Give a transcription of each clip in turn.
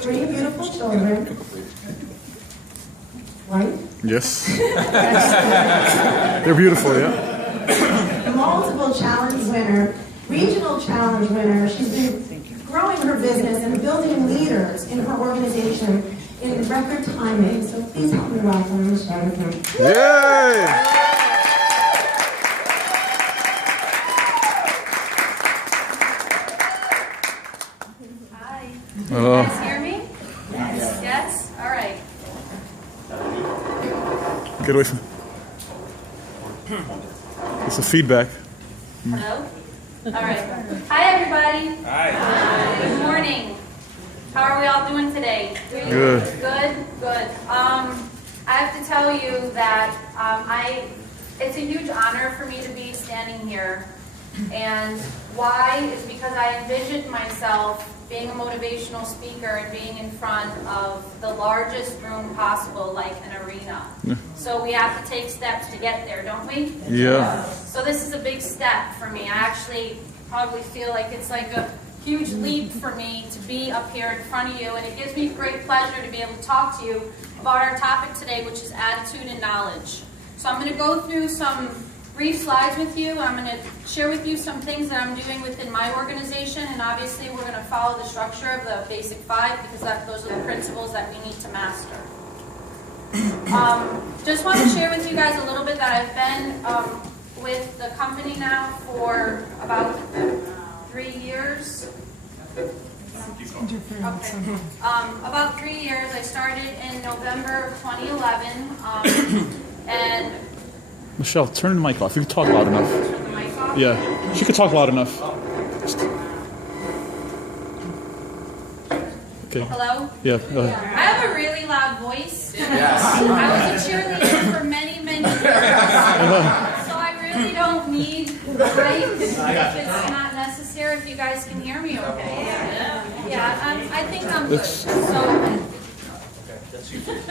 3 beautiful children. Right? Yes. They're beautiful, yeah. Multiple challenge winner, regional challenge winner. She's been growing her business and building leaders in her organization in record timing. So please help me welcome Michele. Yay! Hi. Hello. You guys hear me? Yes. Yes? All right. Get away from. It's a feedback. Hello? All right. Hi, everybody. Hi. Good morning. How are we all doing today? Good. Good? Good. I have to tell you that it's a huge honor for me to be standing here. And why is because I envisioned myself being a motivational speaker and being in front of the largest room possible, like an arena. Yeah. So we have to take steps to get there, don't we? Yeah. So this is a big step for me. I actually probably feel like it's like a huge leap for me to be up here in front of you, and it gives me great pleasure to be able to talk to you about our topic today, which is attitude and knowledge. So I'm going to go through some brief slides with you. I'm going to share with you some things that I'm doing within my organization, and obviously we're going to follow the structure of the basic 5 because those are the principles that we need to master. Just want to share with you guys a little bit that I've been with the company now for about 3 years. Okay. About 3 years. I started in November of 2011, and Michele, turn the mic off. You can talk loud enough. turn the mic off. Yeah, she could talk loud enough. Okay. Hello? Yeah, go ahead. I have a really loud voice. Yes. I was a cheerleader for many, many years. So I really don't need the mic if it's not necessary, if you guys can hear me okay. Yeah, I think I'm good. So,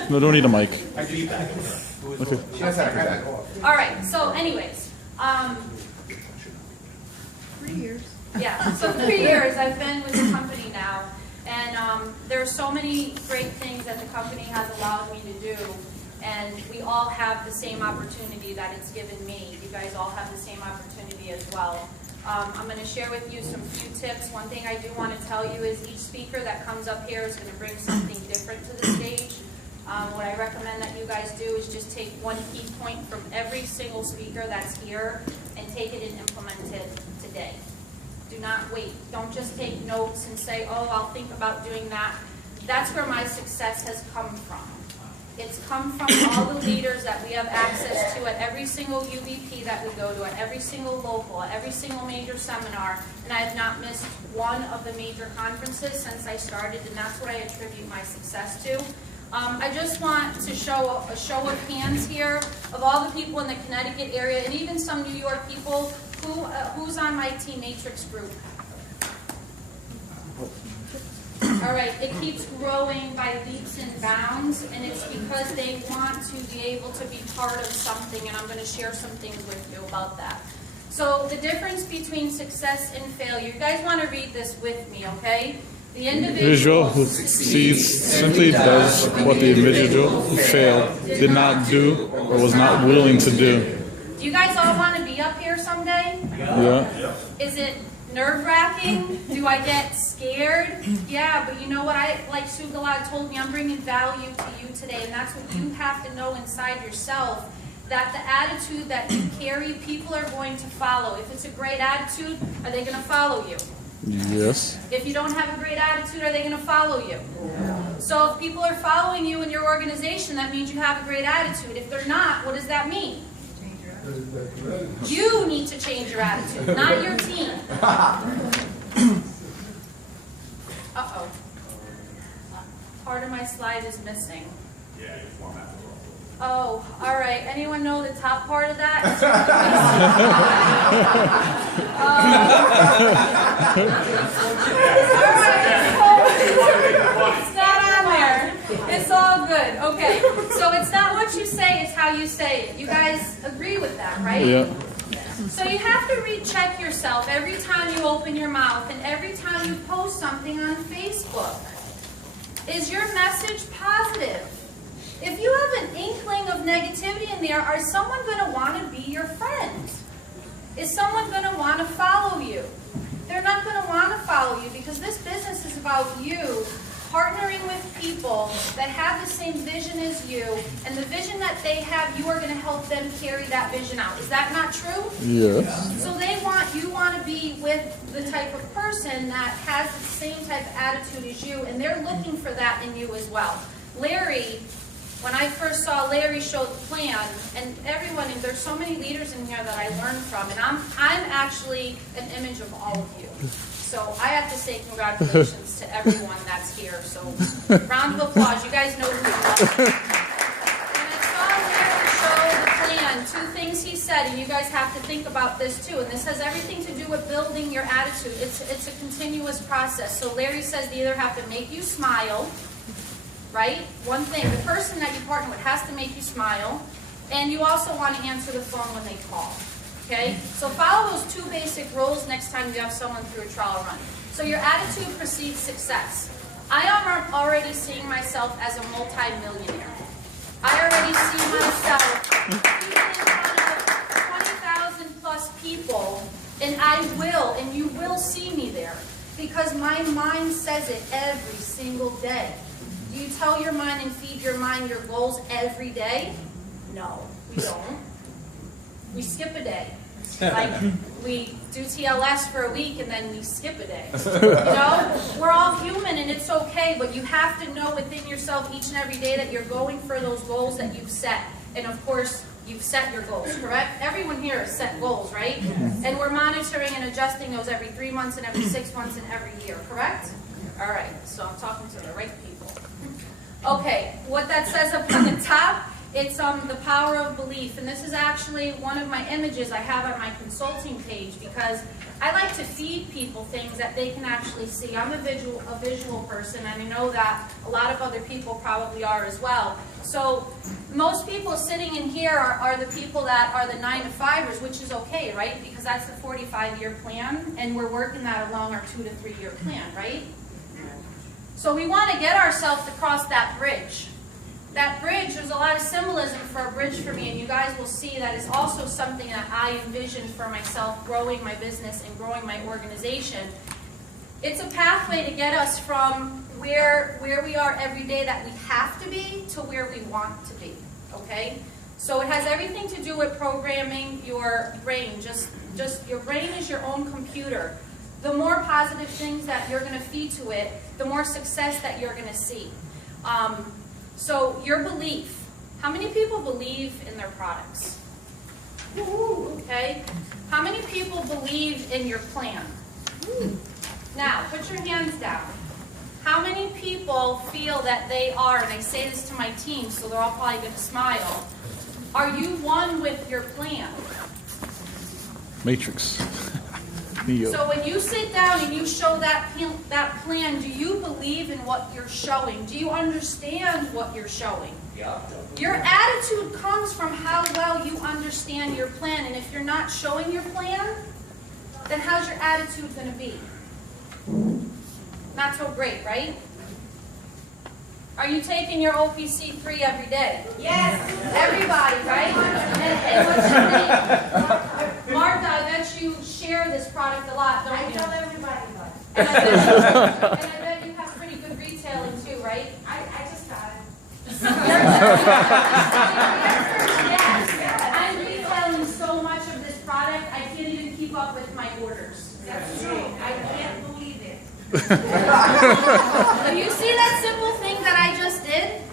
No, don't need a mic. Okay. all right, so anyways. 3 years. Yeah, so 3 years I've been with the company now. And there are so many great things that the company has allowed me to do, and we all have the same opportunity that it's given me. You guys all have the same opportunity as well. I'm going to share with you some few tips. One thing I do want to tell you is each speaker that comes up here is going to bring something different to the stage. What I recommend that you guys do is just take one key point from every single speaker that's here and take it and implement it today. Do not wait. Don't just take notes and say, oh, I'll think about doing that. That's where my success has come from. It's come from all the leaders that we have access to at every single UBP that we go to, at every single local, at every single major seminar, and I have not missed one of the major conferences since I started, and that's what I attribute my success to. I just want to show a show of hands here of all the people in the Connecticut area, and even some New York people. Who's on my Team Matrix group? All right, it keeps growing by leaps and bounds, and it's because they want to be able to be part of something, and I'm going to share some things with you about that. So the difference between success and failure, you guys want to read this with me, okay? The individual Who succeeds simply does what the individual who failed did not do or was not willing to do. Do you guys all want to be up here someday? Yeah. Is it nerve-wracking? Do I get scared? Yeah, but you know what? Like Sugalad told me, I'm bringing value to you today, and that's what you have to know inside yourself, that the attitude that you carry, people are going to follow. If it's a great attitude, are they going to follow you? Yes. If you don't have a great attitude, are they going to follow you? So if people are following you in your organization, that means you have a great attitude. If they're not, what does that mean? You need to change your attitude, not your team. Uh-oh. Part of my slide is missing. Oh, all right. Anyone know the top part of that? It's not on there. It's all good. Okay. So it's not what you say, it's how you say it. You guys agree with that, right? Yeah. So you have to recheck yourself every time you open your mouth and every time you post something on Facebook. message positive. If you have an inkling of negativity in there, is someone going to want to be your friend? Is someone going to want to follow you? They're not going to want to follow you because this business is about you partnering with people that have the same vision as you, and the vision that they have, you are going to help them carry that vision out. Is that not true? Yes. So you want to be with the type of person that has the same type of attitude as you, and they're looking for that in you as well. Larry, when I first saw Larry show the plan, and everyone, and there's so many leaders in here that I learned from, and I'm actually an image of all of you. So I have to say congratulations to everyone that's here. So round of applause. You guys know who you are. When I saw Larry show the plan, two things he said, and you guys have to think about this too, and this has everything to do with building your attitude. It's a continuous process. So Larry says they either have to make you smile, right? One thing, the person that you partner with has to make you smile, and you also want to answer the phone when they call. Okay? So follow those two basic rules next time you have someone through a trial run. So your attitude precedes success. I am already seeing myself as a multi-millionaire. I already see myself speaking in front of 20,000 plus people, and I will, and you will see me there, because my mind says it every single day. Do you tell your mind and feed your mind your goals every day? No, we don't. We skip a day. Like, we do TLS for a week and then we skip a day. You know? We're all human and it's okay, but you have to know within yourself each and every day that you're going for those goals that you've set. And of course, you've set your goals, correct? Everyone here has set goals, right? And we're monitoring and adjusting those every 3 months and every 6 months and every year, correct? All right, so I'm talking to the right people. Okay, what that says up on the top, it's the power of belief, and this is actually one of my images I have on my consulting page, because I like to feed people things that they can actually see. I'm a visual person, and I know that a lot of other people probably are as well. So most people sitting in here are the people that are the 9-to-5ers, which is okay, right? Because that's the 45-year plan, and we're working that along our 2 to 3 year plan, right? So we want to get ourselves across that bridge. That bridge, there's a lot of symbolism for a bridge for me, and you guys will see that is also something that I envisioned for myself, growing my business and growing my organization. It's a pathway to get us from where we are every day that we have to be to where we want to be, okay? So it has everything to do with programming your brain. Just your brain is your own computer. The more positive things that you're going to feed to it, the more success that you're going to see. So your belief. How many people believe in their products? Okay. How many people believe in your plan? Now, put your hands down. How many people feel that they are, and I say this to my team, so they're all probably going to smile, are you one with your plan? Matrix. So when you sit down and you show that plan, do you believe in what you're showing? Do you understand what you're showing? Yeah. Your attitude comes from how well you understand your plan. And if you're not showing your plan, then how's your attitude going to be? Not so great, right? Are you taking your OPC 3 every day? Yes. Everybody, right? And what's your name? Martha, I bet you share this product a lot, don't you? I tell everybody about it. And I bet you have pretty good retailing too, right? I just got it. Yes. I'm retailing so much of this product, I can't even keep up with my orders. That's true. I can't believe it. If you see that simple thing that I just did,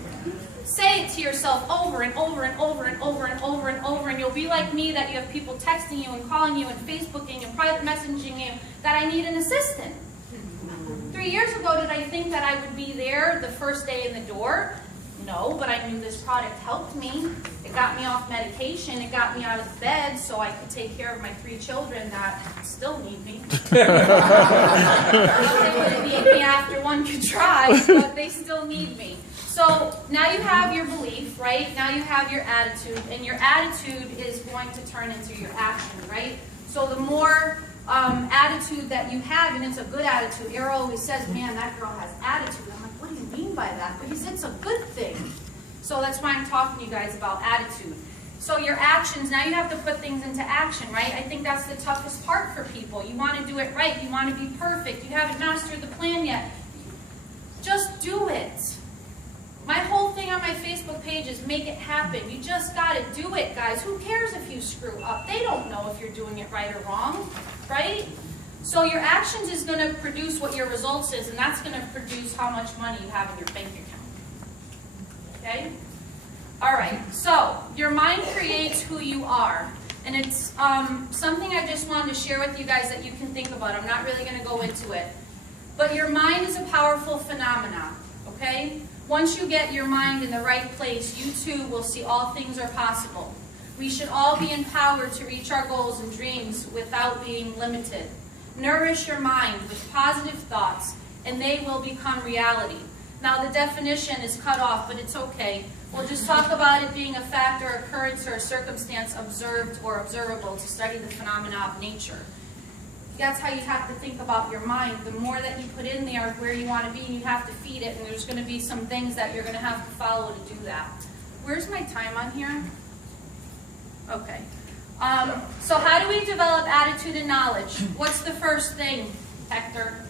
say it to yourself over and over and over and over and over and over, and you'll be like me, that you have people texting you and calling you and Facebooking and private messaging you that I need an assistant. 3 years ago, did I think that I would be there the first day in the door? No, but I knew this product helped me. It got me off medication. It got me out of bed so I could take care of my 3 children that still need me. They wouldn't need me after one could try, but they still need me. So now you have your belief, right? Now you have your attitude, and your attitude is going to turn into your action, right? So the more attitude that you have, and it's a good attitude. Arrow always says, man, that girl has attitude. I'm like, what do you mean by that? Because it's a good thing. So that's why I'm talking to you guys about attitude. So your actions, now you have to put things into action, right? I think that's the toughest part for people. You want to do it right. You want to be perfect. You haven't mastered the plan yet. Just do it. My whole thing on my Facebook page is make it happen. You just got to do it, guys. Who cares if you screw up? They don't know if you're doing it right or wrong, right? So your actions is going to produce what your results is, and that's going to produce how much money you have in your bank account. Okay? All right, so your mind creates who you are. And it's something I just wanted to share with you guys that you can think about. I'm not really going to go into it. But your mind is a powerful phenomenon, okay? Once you get your mind in the right place, you too will see all things are possible. We should all be empowered to reach our goals and dreams without being limited. Nourish your mind with positive thoughts, and they will become reality. Now, the definition is cut off, but it's okay. We'll just talk about it being a fact or occurrence or a circumstance observed or observable to study the phenomena of nature. That's how you have to think about your mind. The more that you put in there where you want to be, you have to feed it, and there's going to be some things that you're going to have to follow to do that. Where's my time on here? Okay. So how do we develop attitude and knowledge? What's the first thing, Hector?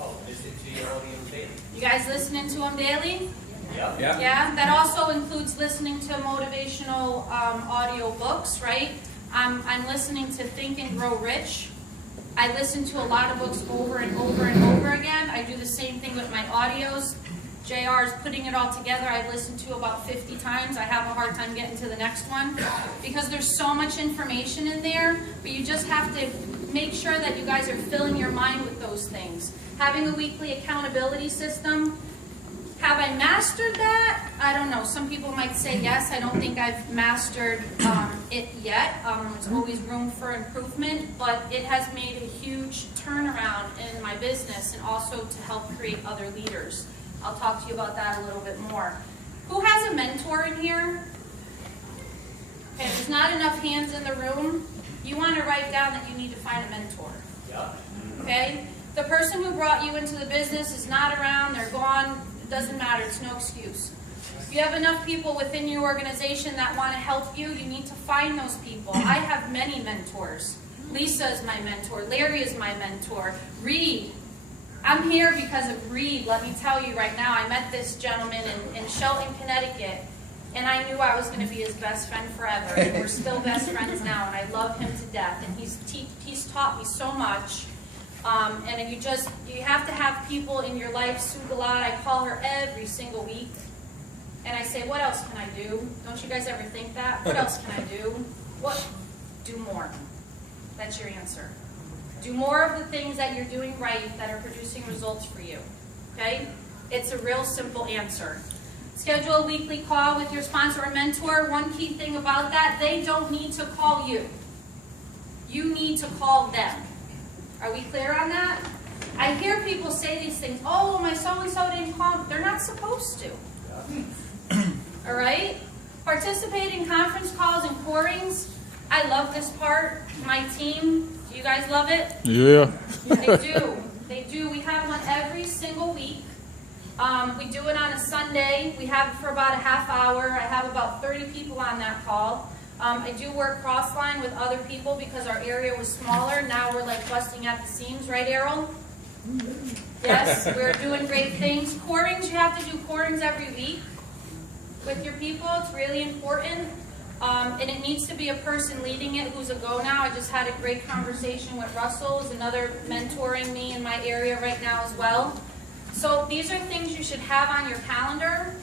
Oh, listen to your audio daily. You guys listening to them daily? Yeah. Yeah, that also includes listening to motivational audio books, right? I'm listening to Think and Grow Rich. I listen to a lot of books over and over and over again. I do the same thing with my audios. JR is putting it all together. I've listened to about 50 times. I have a hard time getting to the next one because there's so much information in there, but you just have to make sure that you guys are filling your mind with those things. Having a weekly accountability system. Have I mastered that? I don't know. Some people might say yes. I don't think I've mastered it yet. There's always room for improvement, but it has made a huge turnaround in my business and also to help create other leaders. I'll talk to you about that a little bit more. Who has a mentor in here? Okay, there's not enough hands in the room. You want to write down that you need to find a mentor. Yeah. Okay? The person who brought you into the business is not around. They're gone. It doesn't matter. It's no excuse. If you have enough people within your organization that want to help you, you need to find those people. I have many mentors. Lisa is my mentor. Larry is my mentor. Reed. I'm here because of Reed. Let me tell you right now, I met this gentleman in Shelton, Connecticut, and I knew I was going to be his best friend forever. And we're still best friends now, and I love him to death. And he's taught me so much. And you have to have people in your life. Sue Galad, I call her every single week. And I say, what else can I do? Don't you guys ever think that? What else can I do? What? Do more. That's your answer. Do more of the things that you're doing right that are producing results for you. Okay? It's a real simple answer. Schedule a weekly call with your sponsor or mentor. One key thing about that, they don't need to call you. You need to call them. Are we clear on that? I hear people say these things, oh, my so-and-so didn't call. They're not supposed to. All right? Participate in conference calls and quarterings. I love this part. My team, do you guys love it? Yeah. They do. They do. We have one every single week. We do it on a Sunday. We have it for about a half hour. I have about 30 people on that call. I do work cross-line with other people because our area was smaller. Now we're like busting at the seams, right, Errol? Yes, we're doing great things. Quarterings, you have to do quarterings every week with your people. It's really important. And it needs to be a person leading it who's a go now. I just had a great conversation with Russell, who's another mentoring me in my area right now as well. So these are things you should have on your calendar.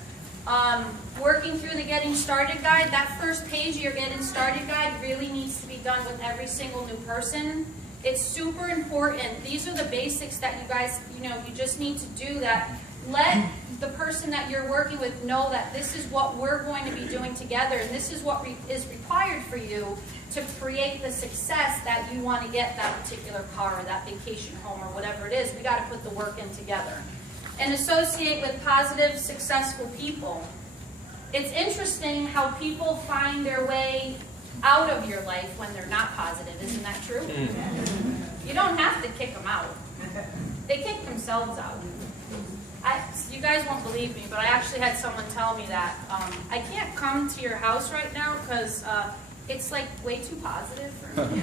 Working through the Getting Started Guide, that first page of your Getting Started Guide really needs to be done with every single new person. It's super important. These are the basics that you guys, you just need to do that. Let the person that you're working with know that this is what we're going to be doing together, and this is what is required for you to create the success that you want to get that particular car or that vacation home or whatever it is. We got to put the work in together. And associate with positive, successful people. It's interesting how people find their way out of your life when they're not positive. Isn't that true? You don't have to kick them out. They kick themselves out. You guys won't believe me, but I actually had someone tell me that I can't come to your house right now because it's like way too positive for me.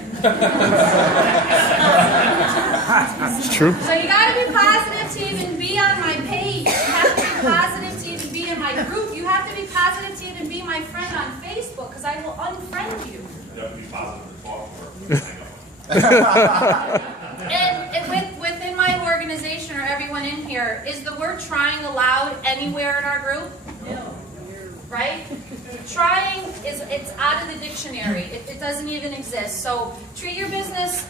It's true. So you got to be positive to even be on my page. You have to be positive to even be in my group. You have to be positive to even be my friend on Facebook because I will unfriend you. You have to be positive to talk for. And within my organization or everyone in here, is the word trying allowed anywhere in our group? No. Right? Trying it's out of the dictionary. It doesn't even exist. So treat your business,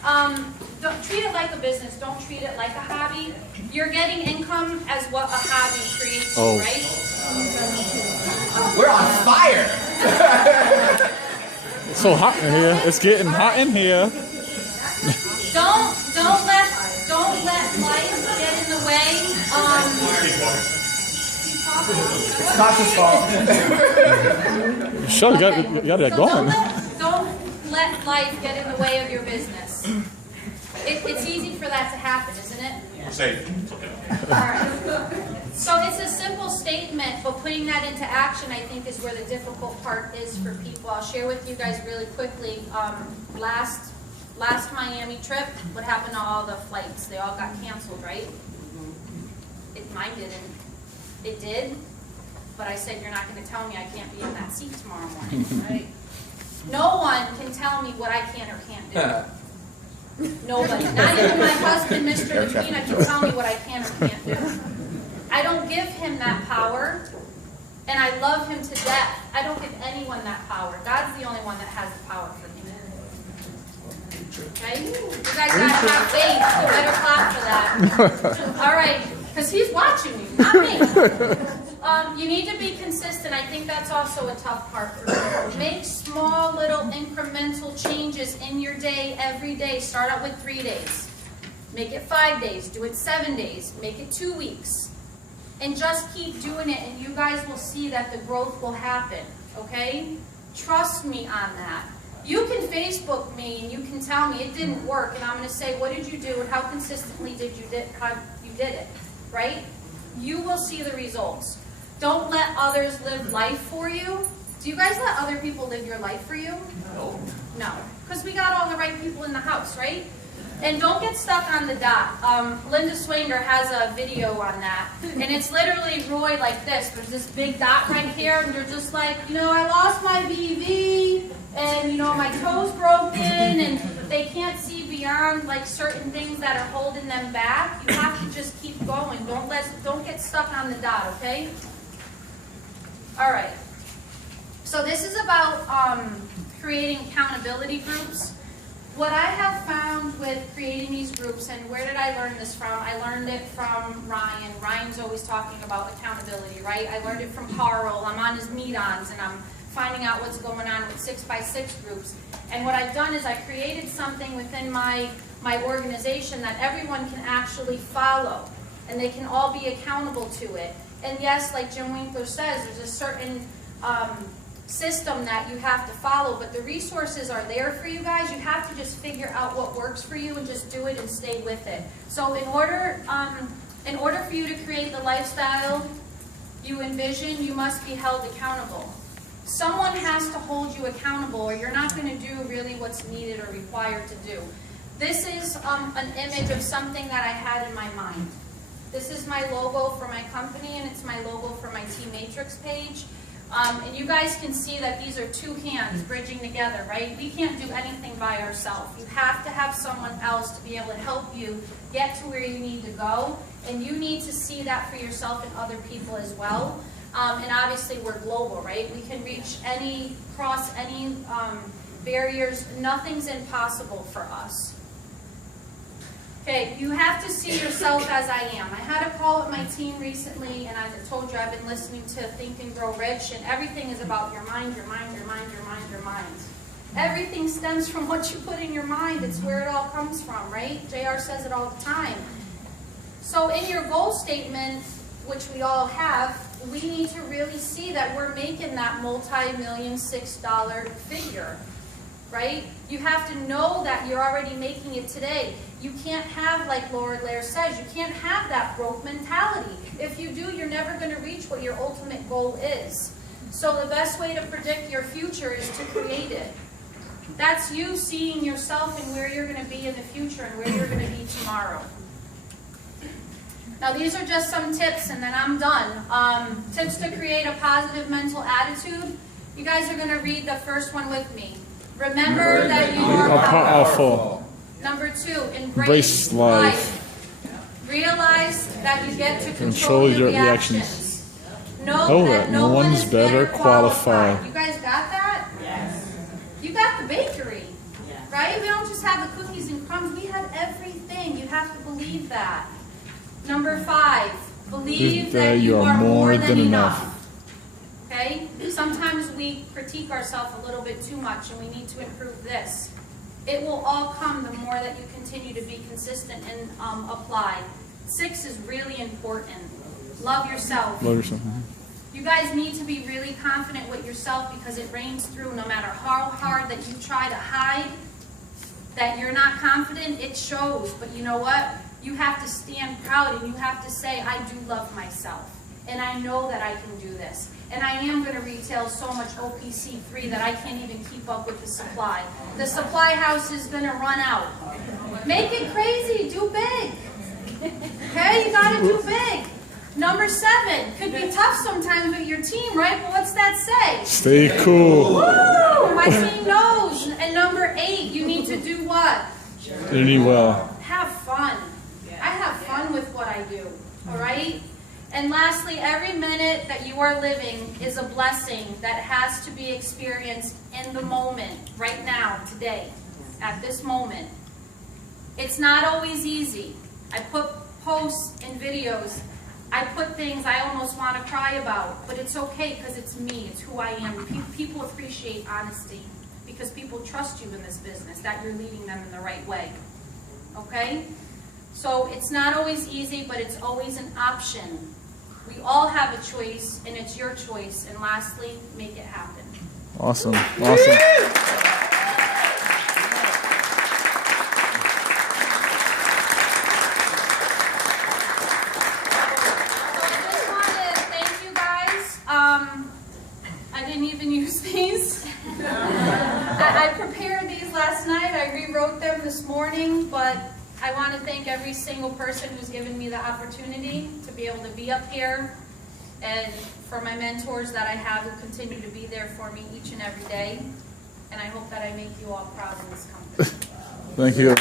don't treat it like a business. Don't treat it like a hobby. You're getting income as what a hobby creates, right? We're on fire. It's so hot in here. It's getting hot in here. Don't let life get in the way. It's Tasha's fault. Sure, you got that going. Don't let life get in the way of your business. It's easy for that to happen, isn't it? We're safe. It's okay. All right. So it's a simple statement, but putting that into action, I think, is where the difficult part is for people. I'll share with you guys really quickly. Last Miami trip, what happened to all the flights? They all got canceled, right? Mine didn't. It did, but I said, you're not going to tell me I can't be in that seat tomorrow morning, right? No one can tell me what I can or can't do. Nobody. Not even my husband, Mr. DePina, can tell me what I can or can't do. I don't give him that power, and I love him to death. I don't give anyone that power. God's the only one that has the power for me. Okay? You guys got to have faith. You better clap for that. All right. Because he's watching you, not me. You need to be consistent. I think that's also a tough part for people. Make small little incremental changes in your day every day. Start out with 3 days. Make it 5 days. Do it 7 days. Make it 2 weeks. And just keep doing it, and you guys will see that the growth will happen. Okay? Trust me on that. You can Facebook me and you can tell me it didn't work, and I'm going to say, what did you do and how consistently did you did it? Right? You will see the results. Don't let others live life for you. Do you guys let other people live your life for you? No. No. Because we got all the right people in the house, right? And don't get stuck on the dot. Linda Swanger has a video on that. And it's literally Roy like this. There's this big dot right here, and they're just like, you know, I lost my BV, and, you know, my toe's broken, and they can't see beyond, like, certain things that are holding them back. You have to just keep going. Don't get stuck on the dot, okay? All right. So this is about creating accountability groups. What I have found with creating these groups, and where did I learn this from? I learned it from Ryan. Ryan's always talking about accountability, right? I learned it from Carl. I'm on his meet-ons, and I'm finding out what's going on with 6x6 groups. And what I've done is I created something within my organization that everyone can actually follow, and they can all be accountable to it. And yes, like Jim Winkler says, there's a certain system that you have to follow, but the resources are there for you guys. You have to just figure out what works for you and just do it and stay with it. So in order for you to create the lifestyle you envision, you must be held accountable. Someone has to hold you accountable, or you're not going to do really what's needed or required to do. This is an image of something that I had in my mind. This is my logo for my company, and it's my logo for my Team Matrix page. And you guys can see that these are two hands bridging together, right? We can't do anything by ourselves. You have to have someone else to be able to help you get to where you need to go. And you need to see that for yourself and other people as well. And obviously we're global, right? We can cross any barriers. Nothing's impossible for us. Okay, you have to see yourself as I am. I had a call with my team recently, and I told you I've been listening to Think and Grow Rich, and everything is about your mind, your mind, your mind, your mind, your mind. Everything stems from what you put in your mind. It's where it all comes from, right? JR says it all the time. So in your goal statement, which we all have, we need to really see that we're making that multi-million $6 figure. right? You have to know that you're already making it today. You can't have, like Laura Lair says, you can't have that broke mentality. If you do, you're never going to reach what your ultimate goal is. So the best way to predict your future is to create it. That's you seeing yourself and where you're going to be in the future and where you're going to be tomorrow. Now these are just some tips and then I'm done. Tips to create a positive mental attitude. You guys are going to read the first one with me. Remember that you are powerful. Number 2, embrace life. Realize that you get to control your reactions. Know that no one is better qualified. You guys got that? Yes. You got the bakery, right? We don't just have the cookies and crumbs. We have everything. You have to believe that. Number 5, believe that you are more than enough. Okay? Sometimes we critique ourselves a little bit too much and we need to improve this. It will all come the more that you continue to be consistent and apply. 6 is really important. Love yourself. Love yourself. You guys need to be really confident with yourself because it rains through no matter how hard that you try to hide that you're not confident, it shows. But you know what? You have to stand proud and you have to say, I do love myself. And I know that I can do this. And I am going to retail so much OPC3 that I can't even keep up with the supply. The supply house is going to run out. Make it crazy. Do big. Okay? You got to do big. Number 7. Could be tough sometimes with your team, right? But what's that say? Stay cool. Woo! My team knows. And number 8. You need to do what? Journey well. Have fun. I have fun with what I do. All right? And lastly, every minute that you are living is a blessing that has to be experienced in the moment, right now, today, at this moment. It's not always easy. I put posts and videos. I put things I almost want to cry about, but it's okay because it's me. It's who I am. People appreciate honesty because people trust you in this business, that you're leading them in the right way. Okay? So it's not always easy, but it's always an option. We all have a choice, and it's your choice. And lastly, make it happen. Awesome. Awesome. I didn't even use these. I prepared these last night. I rewrote them this morning, but I want to thank every single person who's given me the opportunity to be able to be up here, and for my mentors that I have who continue to be there for me each and every day. And I hope that I make you all proud in this company. Thank you.